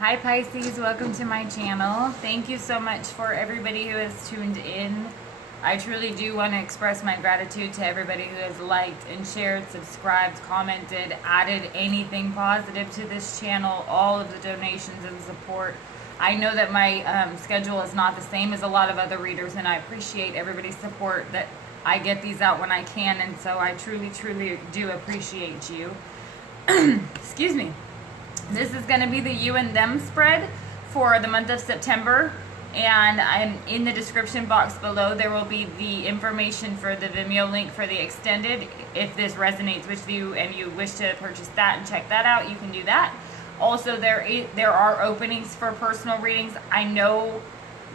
Hi Pisces, welcome to my channel. Thank you so much for everybody who has tuned in. I truly do want to express my gratitude to everybody who has liked and shared, subscribed, commented, added anything positive to this channel, all of the donations and support. I know that my schedule is not the same as a lot of other readers, and I appreciate everybody's support that I get these out when I can, and so I truly, truly do appreciate you. Excuse me. This is going to be the you and them spread for the month of September, and I'm in the description box below. There will be the information for the Vimeo link for the extended. If this resonates with you and you wish to purchase that and check that out, you can do that. Also, there are openings for personal readings. I know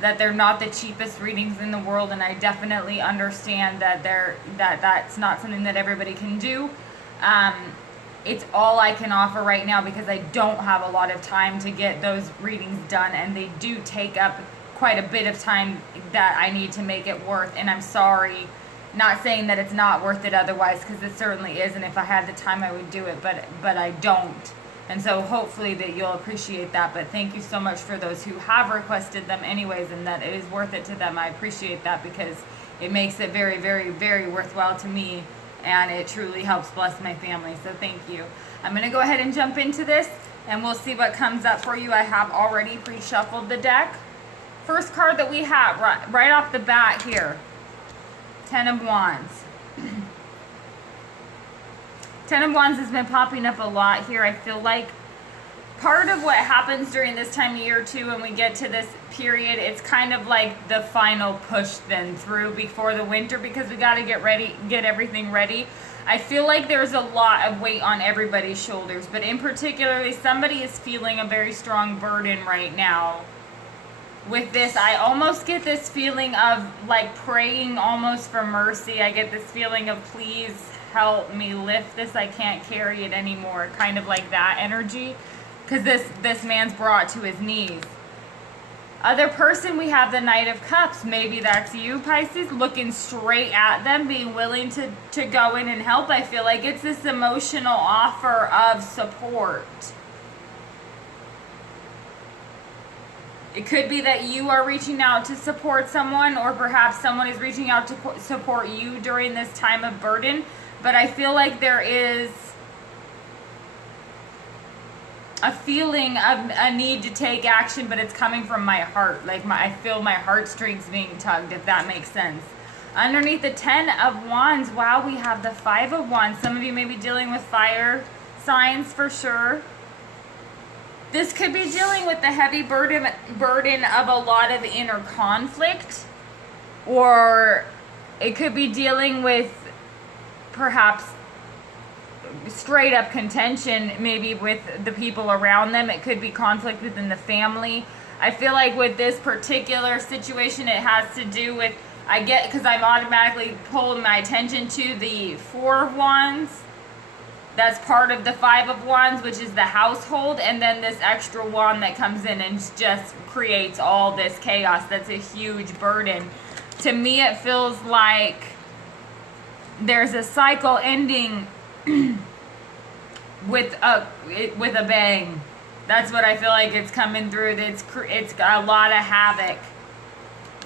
that they're not the cheapest readings in the world, and I definitely understand that that's not something that everybody can do. It's all I can offer right now because I don't have a lot of time to get those readings done, and they do take up quite a bit of time that I need to make it worth. And I'm sorry, not saying that it's not worth it otherwise, because it certainly is, and if I had the time I would do it, but I don't. And so hopefully that you'll appreciate that. But thank you so much for those who have requested them anyways, and that it is worth it to them. I appreciate that because it makes it very, very, very worthwhile to me, and it truly helps bless my family. So thank you. I'm going to go ahead and jump into this, and we'll see what comes up for you. I have already pre-shuffled the deck. First card that we have right off the bat here, 10 of Wands. 10 of Wands has been popping up a lot here. I feel like part of what happens during this time of year too, when we get to this period, it's kind of like the final push then through before the winter, because we got to get everything ready. I feel like there's a lot of weight on everybody's shoulders, but in particularly somebody is feeling a very strong burden right now. With this, I almost get this feeling of like praying almost for mercy. I get this feeling of please help me lift this. I can't carry it anymore. Kind of like that energy. Because this man's brought to his knees. Other person, we have the Knight of Cups. Maybe that's you, Pisces, looking straight at them, being willing to go in and help. I feel like it's this emotional offer of support. It could be that you are reaching out to support someone, or perhaps someone is reaching out to support you during this time of burden. But I feel like there is a feeling of a need to take action, but it's coming from my heart. Like I feel my heartstrings being tugged, if that makes sense. Underneath the 10 of Wands, wow, we have the 5 of Wands. Some of you may be dealing with fire signs for sure. This could be dealing with the heavy burden of a lot of inner conflict, or it could be dealing with perhaps straight up contention maybe with the people around them. It could be conflict within the family. I feel like with this particular situation, it has to do with, because I'm automatically pulling my attention to the 4 of Wands. That's part of the 5 of Wands, which is the household, and then this extra wand that comes in and just creates all this chaos. That's a huge burden. To me, it feels like there's a cycle ending with a bang. That's what I feel like it's coming through. It's got a lot of havoc.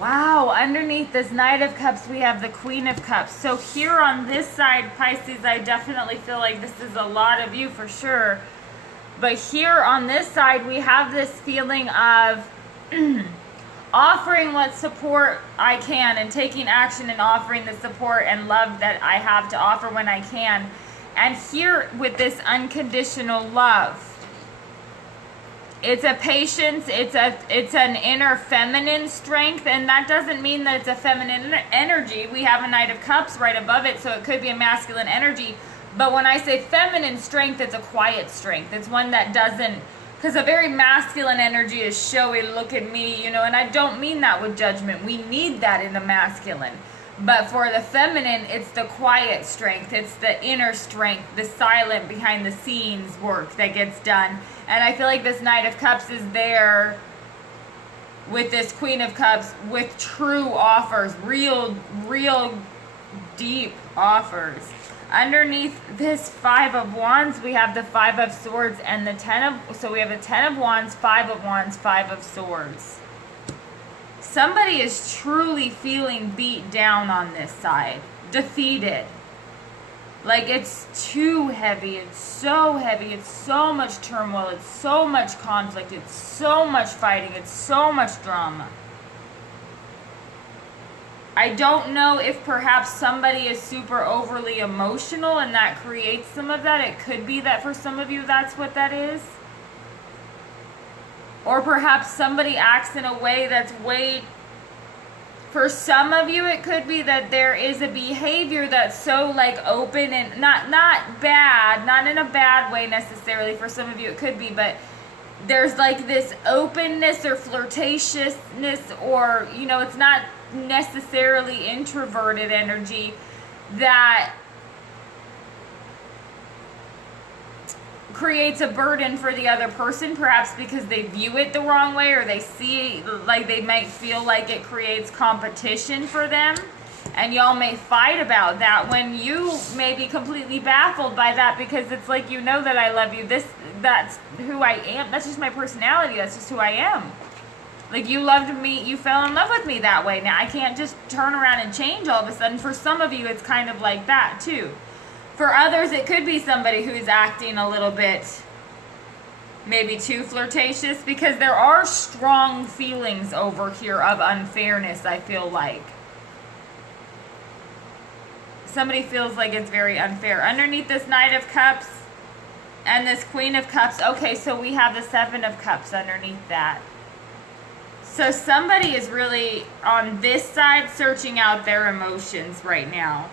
Wow, underneath this Knight of Cups, we have the Queen of Cups. So here on this side, Pisces, I definitely feel like this is a lot of you for sure. But here on this side, we have this feeling of offering what support I can, and taking action and offering the support and love that I have to offer when I can. And here with this unconditional love, it's a patience, it's an inner feminine strength, and that doesn't mean that it's a feminine energy. We have a Knight of Cups right above it, so it could be a masculine energy. But when I say feminine strength, it's a quiet strength. It's one that doesn't, because a very masculine energy is showy, look at me, and I don't mean that with judgment. We need that in the masculine. But for the feminine, it's the quiet strength. It's the inner strength, the silent behind the scenes work that gets done. And I feel like this Knight of Cups is there with this Queen of Cups with true offers, real deep offers. Underneath this 5 of Wands, we have the 5 of Swords and the 10 of... So we have a 10 of Wands, 5 of Wands, 5 of Swords. Somebody is truly feeling beat down on this side. Defeated. Like, it's too heavy. It's so heavy. It's so much turmoil. It's so much conflict. It's so much fighting. It's so much drama. I don't know if perhaps somebody is super overly emotional and that creates some of that. It could be that for some of you that's what that is. Or perhaps somebody acts in a way that's way... For some of you, it could be that there is a behavior that's so like open and not bad, not in a bad way necessarily. For some of you, it could be, but there's like this openness or flirtatiousness, or, you know, it's not necessarily introverted energy that creates a burden for the other person, perhaps because they view it the wrong way, or they see, like, they might feel like it creates competition for them, and y'all may fight about that when you may be completely baffled by that, because it's like, you know that I love you, that's who I am, that's just my personality, that's just who I am. Like, you loved me, you fell in love with me that way. Now I can't just turn around and change all of a sudden. For some of you, it's kind of like that too. For others, it could be somebody who's acting a little bit maybe too flirtatious, because there are strong feelings over here of unfairness, I feel like. Somebody feels like it's very unfair. Underneath this Knight of Cups and this Queen of Cups, okay, so we have the 7 of Cups underneath that. So somebody is really on this side searching out their emotions right now.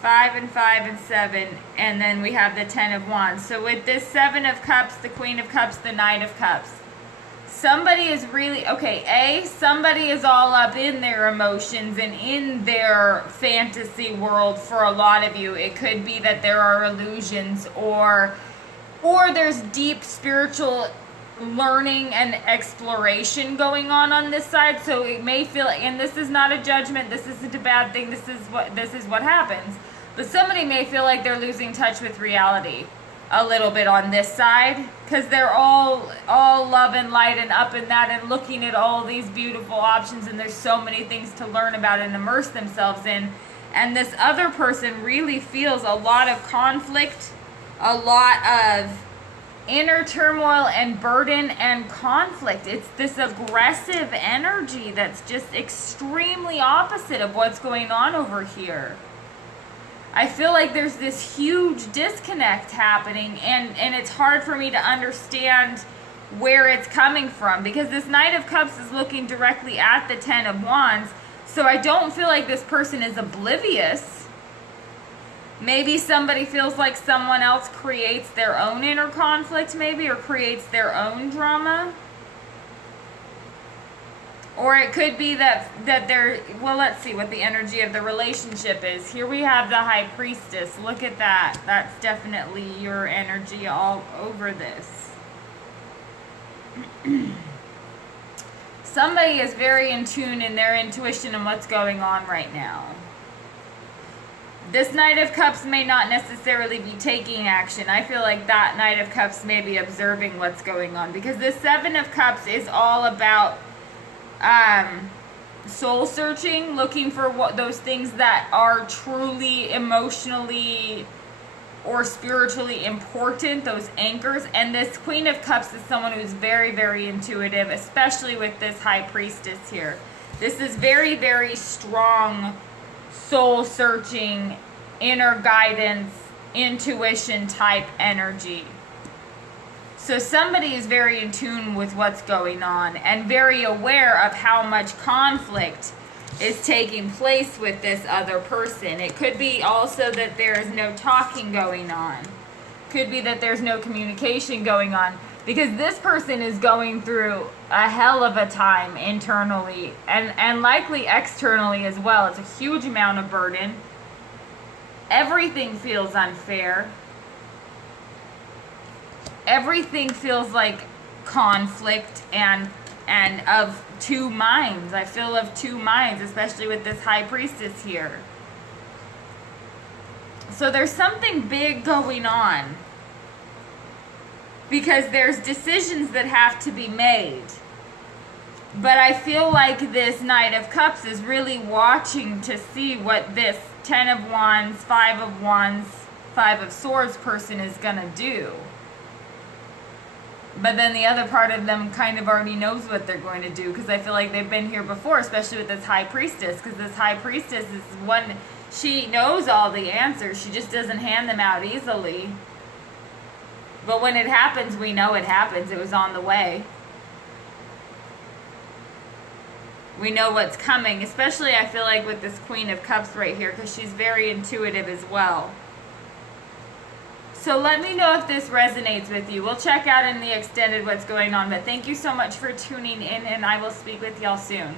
5 and 5 and 7, and then we have the 10 of Wands. So with this 7 of Cups, the Queen of Cups, the Knight of Cups, somebody is really, okay, somebody is all up in their emotions and in their fantasy world. For a lot of you, it could be that there are illusions, or there's deep spiritual learning and exploration going on this side. So it may feel, and this is not a judgment, this isn't a bad thing, this is what happens, but somebody may feel like they're losing touch with reality a little bit on this side, because they're all love and light and up in that and looking at all these beautiful options, and there's so many things to learn about and immerse themselves in. And this other person really feels a lot of conflict, a lot of inner turmoil and burden and conflict. It's this aggressive energy that's just extremely opposite of what's going on over here. I feel like there's this huge disconnect happening, and it's hard for me to understand where it's coming from, because this Knight of Cups is looking directly at the 10 of Wands. So I don't feel like this person is oblivious. Maybe somebody feels like someone else creates their own inner conflict, maybe, or creates their own drama. Or it could be that they're, well, let's see what the energy of the relationship is. Here we have the High Priestess. Look at that. That's definitely your energy all over this. Somebody is very in tune in their intuition and what's going on right now. This Knight of Cups may not necessarily be taking action. I feel like that Knight of Cups may be observing what's going on, because this 7 of Cups is all about soul searching, looking for what those things that are truly emotionally or spiritually important, those anchors. And this Queen of Cups is someone who's very, very intuitive, especially with this High Priestess here. This is very, very strong soul searching, inner guidance, intuition type energy. So somebody is very in tune with what's going on and very aware of how much conflict is taking place with this other person. It could be also that there is no talking going on. Could be that there's no communication going on, because this person is going through a hell of a time internally and likely externally as well. It's a huge amount of burden. Everything feels unfair. Everything feels like conflict and of two minds. I feel of two minds, especially with this High Priestess here. So there's something big going on. Because there's decisions that have to be made. But I feel like this Knight of Cups is really watching to see what this 10 of Wands, 5 of Wands, 5 of Swords person is going to do. But then the other part of them kind of already knows what they're going to do, because I feel like they've been here before, especially with this High Priestess, because this High Priestess is one, she knows all the answers, she just doesn't hand them out easily. But when it happens, we know it happens. It was on the way. We know what's coming, especially I feel like with this Queen of Cups right here, because she's very intuitive as well. So let me know if this resonates with you. We'll check out in the extended what's going on, but thank you so much for tuning in, and I will speak with y'all soon.